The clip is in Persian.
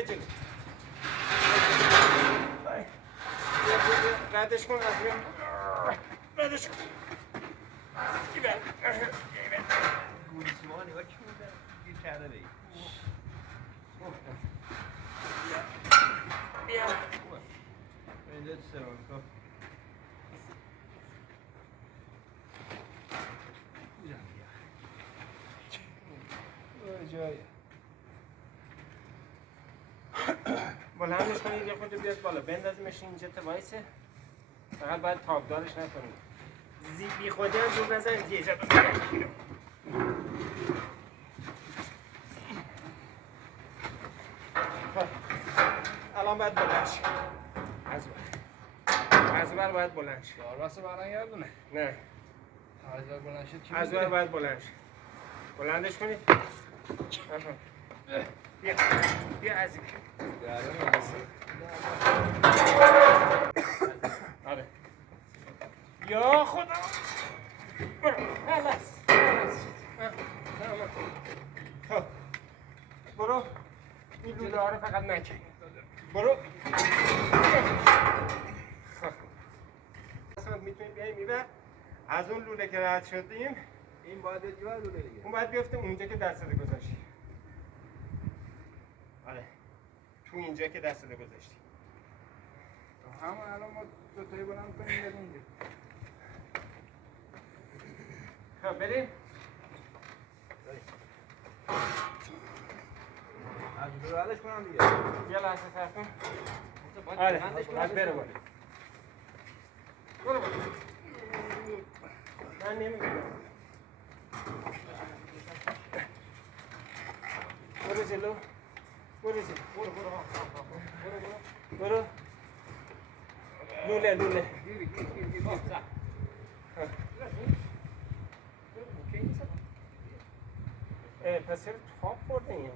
بیا جلو ردش کن از روی ردش کن بیا گولی شما نگاه کی بوده؟ گیر کرده بایی بیا اینجا چه سرمان کن جای بلندش کنید یه خود بیاد بالا بندازیمش اینجا تا وایسه فقط باید تابدارش نکنید بی خودی هم دور نزنید یه جا الان باید بلند شد از بر باید بلند شد داربست برنگردونه نه از بر بلند شد چی از بر باید بلند شد بلندش کنید بیا از این آره یا خدا خلاص خب برو این لوله ها رو فقط نکن برو خب میتونی بیایی میبر از اون لوله که رد شدیم این باید یه جوار لوله دیگه اون باید بیفته اونجا که دستت گذاشتی آره تو اینجا که دستت گذاشتی همون الان ما دوتایی بلند کنیم بریم اینجا خب بریم از رو ردش کنم دیگه یه لحظه صبر کن آره باید بره بالا برو من نمیدونم برو جلو برو جلو برو لوله گیر پس چرا تاب برده این